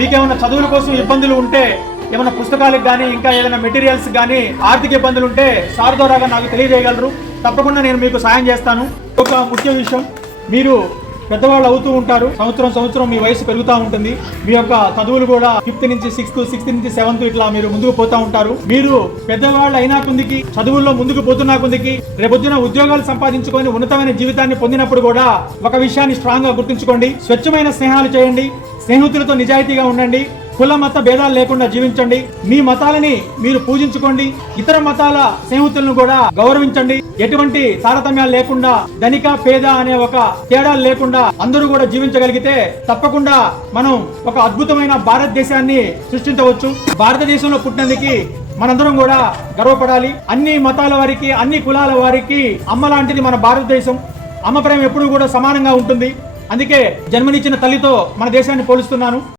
మీకేమైనా చదువుల కోసం ఇబ్బందులు ఉంటే, ఏమైనా పుస్తకాలకు కానీ ఇంకా ఏదైనా మెటీరియల్స్ కానీ ఆర్థిక ఇబ్బందులు ఉంటే సార్ ద్వారాగా నాకు తెలియజేయగలరు. తప్పకుండా నేను మీకు సాయం చేస్తాను. ఒక ముఖ్య విషయం, మీరు పెద్దవాళ్ళు అవుతూ ఉంటారు. సంవత్సరం మీ వయసు పెరుగుతూ ఉంటుంది. మీ యొక్క చదువులు కూడా 5th నుంచి 6th నుంచి 7th ఇట్లా మీరు ముందుకు పోతా ఉంటారు. మీరు పెద్దవాళ్ళు అయినా కొందికి, చదువుల్లో ముందుకు పోతున్నా కొందికి, రేపొద్దున ఉద్యోగాలు సంపాదించుకొని ఉన్నతమైన జీవితాన్ని పొందినప్పుడు కూడా ఒక విషయాన్ని స్ట్రాంగ్ గా గుర్తుంచుకోండి. స్వచ్ఛమైన స్నేహాలు చేయండి, స్నేహితులతో నిజాయితీగా ఉండండి, కుల మత భేదాలు లేకుండా జీవించండి, మీ మతాలని మీరు పూజించుకోండి, ఇతర మతాల స్నేహితులను కూడా గౌరవించండి. ఎటువంటి తారతమ్యాలు లేకుండా, ధనిక పేద అనే ఒక తేడాలు లేకుండా అందరూ కూడా జీవించగలిగితే తప్పకుండా మనం ఒక అద్భుతమైన భారతదేశాన్ని సృష్టించవచ్చు. భారతదేశంలో పుట్టినందుకు మనందరం కూడా గర్వపడాలి. అన్ని మతాల వారికి, అన్ని కులాల వారికి అమ్మ లాంటిది మన భారతదేశం. అమ్మ ప్రేమ ఎప్పుడూ కూడా సమానంగా ఉంటుంది. అందుకే జన్మనిచ్చిన తల్లితో మన దేశాన్ని పోలుస్తున్నాను.